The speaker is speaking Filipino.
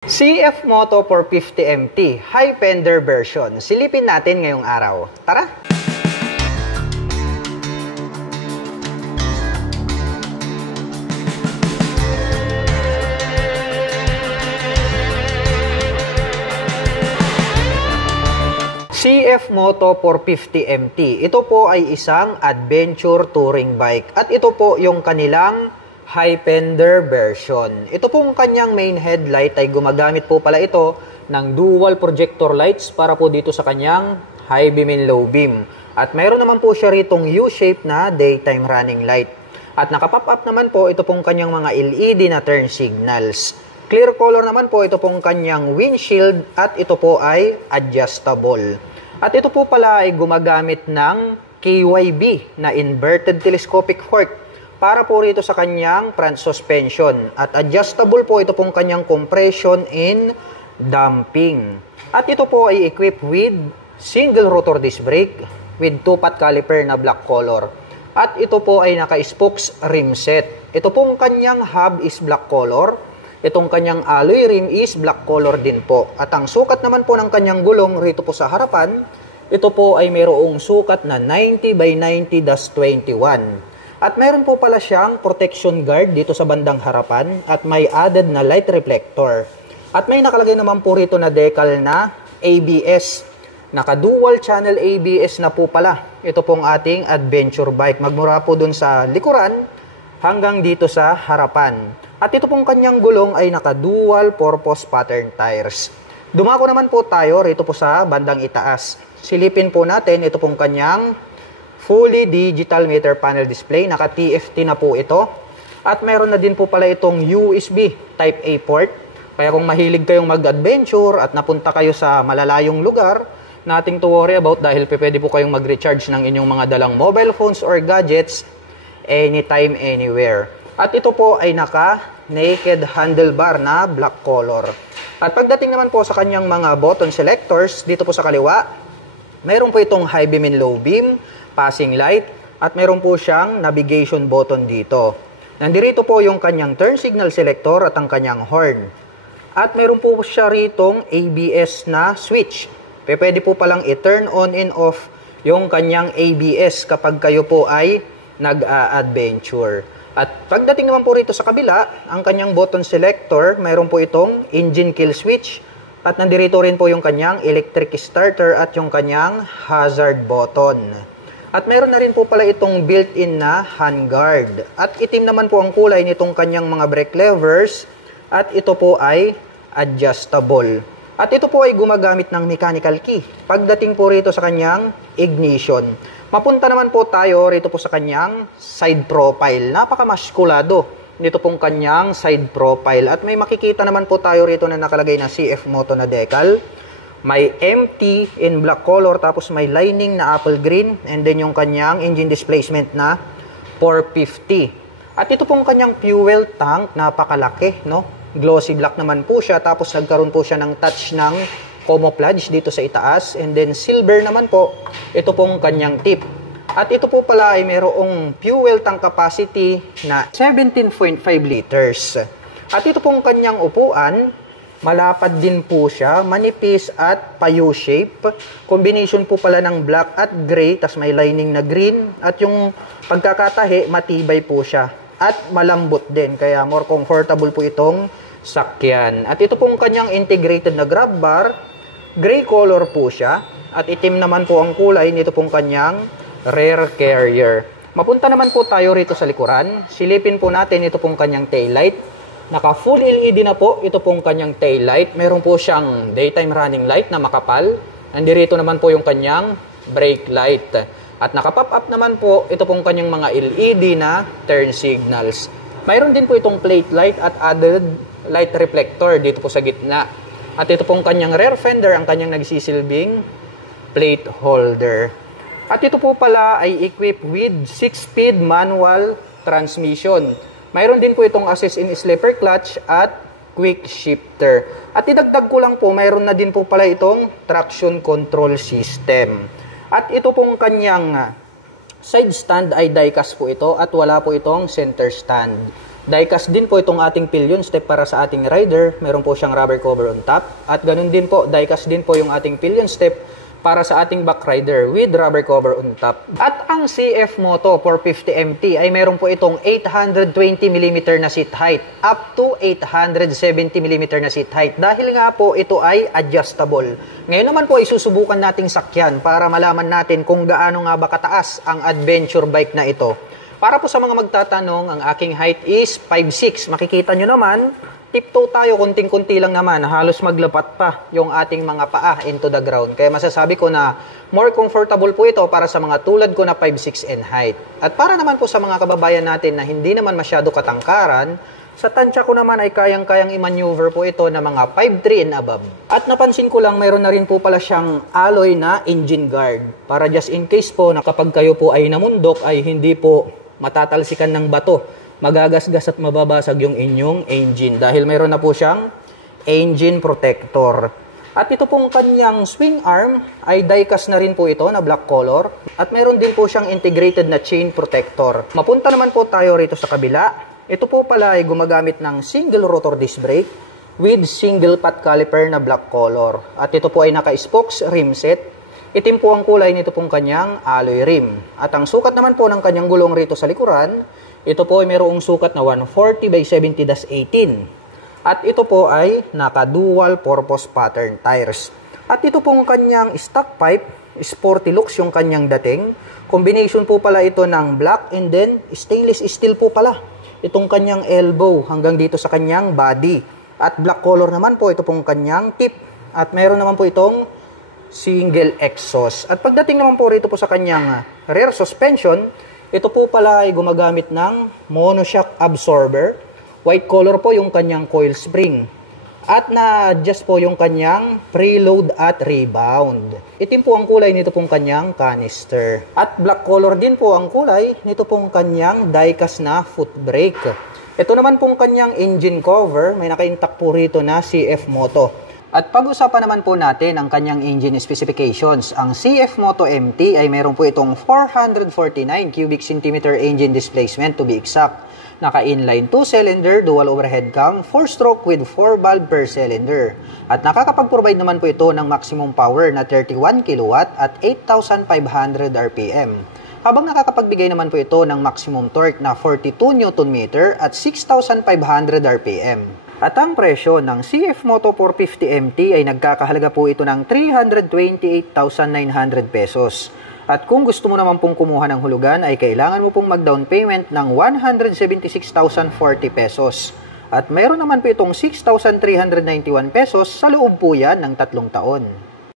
CF Moto 450MT High Fender version. Silipin natin ngayong araw. Tara! CF Moto 450MT. Ito po ay isang adventure touring bike. At ito po yung kanilang High Fender version. Ito pong kanyang main headlight ay gumagamit po pala ito ng dual projector lights para po dito sa kanyang high beam and low beam. At mayroon naman po siya ritong U-shape na daytime running light. At nakapop up naman po ito pong kanyang mga LED na turn signals. Clear color naman po ito pong kanyang windshield at ito po ay adjustable. At ito po pala ay gumagamit ng KYB na inverted telescopic fork para po rito sa kanyang front suspension. At adjustable po ito pong kanyang compression and damping. At ito po ay equipped with single rotor disc brake with 2-pot caliper na black color. At ito po ay naka-spokes rim set. Ito pong kanyang hub is black color. Itong kanyang alloy rim is black color din po. At ang sukat naman po ng kanyang gulong rito po sa harapan, ito po ay mayroong sukat na 90 by 90-21. At mayroon po pala siyang protection guard dito sa bandang harapan at may added na light reflector. At may nakalagay naman po rito na decal na ABS. Naka-dual channel ABS na po pala. Ito pong ating adventure bike. Magmura po dun sa likuran hanggang dito sa harapan. At ito pong kanyang gulong ay naka-dual purpose pattern tires. Dumako naman po tayo rito po sa bandang itaas. Silipin po natin ito pong kanyang fully digital meter panel display. Naka-TFT na po ito. At meron na din po pala itong USB Type A port. Kaya kung mahilig kayong mag-adventure at napunta kayo sa malalayong lugar, nothing to worry about dahil pwede po kayong mag-recharge ng inyong mga dalang mobile phones or gadgets anytime, anywhere. At ito po ay naka-naked handlebar na black color. At pagdating naman po sa kanyang mga button selectors, dito po sa kaliwa, mayroon po itong high beam and low beam, passing light, at mayroon po siyang navigation button dito. Nandito po yung kanyang turn signal selector at ang kanyang horn. At mayroon po siya ritong ABS na switch. Pwede po palang i-turn on and off yung kanyang ABS kapag kayo po ay nag-adventure. At pagdating naman po rito sa kabila, ang kanyang button selector, mayroon po itong engine kill switch. At nandito rin po yung kanyang electric starter at yung kanyang hazard button. At mayroon na rin po pala itong built-in na handguard. At itim naman po ang kulay nitong kanyang mga brake levers. At ito po ay adjustable. At ito po ay gumagamit ng mechanical key. Pagdating po rito sa kanyang ignition. Mapunta naman po tayo rito po sa kanyang side profile. Napakamaskulado nito pong kanyang side profile. At may makikita naman po tayo rito na nakalagay na CF Moto na decal. May empty in black color tapos may lining na apple green. And then yung kanyang engine displacement na 450. At ito pong kanyang fuel tank, napakalaki, no? Glossy black naman po siya. Tapos nagkaroon po siya ng touch ng camouflage dito sa itaas. And then silver naman po, ito pong kanyang tip. At ito po pala ay mayroong fuel tank capacity na 17.5 liters. At ito pong kanyang upuan, malapad din po siya, manipis at pa-U-shape. Combination po pala ng black at gray, tas may lining na green. At yung pagkakatahi, matibay po siya. At malambot din, kaya more comfortable po itong sakyan. At ito pong kanyang integrated na grab bar, gray color po siya. At itim naman po ang kulay nito pong kanyang rear carrier. Mapunta naman po tayo rito sa likuran. Silipin po natin ito pong kanyang taillight. Naka full LED na po ito pong kanyang taillight. Meron po siyang daytime running light na makapal. Nandito naman po yung kanyang brake light. At naka-pop up naman po ito pong kanyang mga LED na turn signals. Mayroon din po itong plate light at added light reflector dito po sa gitna. At ito pong kanyang rear fender ang kanyang nagsisilbing plate holder. At ito po pala ay equipped with 6-speed manual transmission. Mayroon din po itong assist in slipper clutch at quick shifter. At idagdag ko lang po, mayroon na din po pala itong traction control system. At ito pong kanyang side stand ay die-cast po ito at wala po itong center stand. Die-cast din po itong ating pillion step para sa ating rider. Meron po siyang rubber cover on top. At ganun din po, die-cast din po yung ating pillion step para sa ating back rider with rubber cover on top. At ang CF Moto 450MT ay meron po itong 820mm na seat height up to 870mm na seat height. Dahil nga po ito ay adjustable. Ngayon naman po isusubukan nating sakyan para malaman natin kung gaano nga ba kataas ang adventure bike na ito. Para po sa mga magtatanong, ang aking height is 5'6". Makikita nyo naman, tiptoe tayo, kunting-kunti lang naman, halos maglapat pa yung ating mga paa into the ground. Kaya masasabi ko na more comfortable po ito para sa mga tulad ko na 5'6" in height. At para naman po sa mga kababayan natin na hindi naman masyado katangkaran, sa tansya ko naman ay kayang-kayang i-maneuver po ito na mga 5'3" and above. At napansin ko lang, mayroon na rin po pala siyang alloy na engine guard. Para just in case po na kapag kayo po ay namundok ay hindi po matatalsikan ng bato, magagasgas at mababasag yung inyong engine dahil mayroon na po siyang engine protector. At ito pong kanyang swing arm ay die-cast na rin po ito na black color at mayroon din po siyang integrated na chain protector. Mapunta naman po tayo rito sa kabila. Ito po pala ay gumagamit ng single rotor disc brake with single path caliper na black color. At ito po ay naka-spokes rim set. Itim po ang kulay nito pong kanyang alloy rim. At ang sukat naman po ng kanyang gulong rito sa likuran, ito po ay mayroong sukat na 140/70-18. At ito po ay naka-dual purpose pattern tires. At ito pong kanyang stock pipe, sporty looks yung kanyang dating. Combination po pala ito ng black and then stainless steel po pala. Itong kanyang elbow hanggang dito sa kanyang body. At black color naman po ito pong kanyang tip. At mayroon naman po itong single exhaust. At pagdating naman po rito po sa kanyang rear suspension, ito po pala ay gumagamit ng monoshock absorber. White color po yung kanyang coil spring. At na-adjust po yung kanyang preload at rebound. Itim po ang kulay nito pong kanyang canister. At black color din po ang kulay nito pong kanyang die-cast na foot brake. Ito naman pong kanyang engine cover, may naka-intact po rito na CF Moto. At pag-usapan naman po natin ang kanyang engine specifications. Ang CF Moto MT ay meron po itong 449 cubic centimeter engine displacement to be exact. Naka-inline 2-cylinder, dual overhead cam, 4-stroke with 4 valve per cylinder. At nakakapag-provide naman po ito ng maximum power na 31 kW at 8,500 RPM. Habang nakakapagbigay naman po ito ng maximum torque na 42 Nm at 6,500 RPM. At ang presyo ng CF Moto 450MT ay nagkakahalaga po ito ng 328,900 pesos. At kung gusto mo naman pong kumuha ng hulugan ay kailangan mo pong mag-down payment ng 176,040 pesos. At mayroon naman po itong 6,391 pesos sa loob po yan ng 3 taon.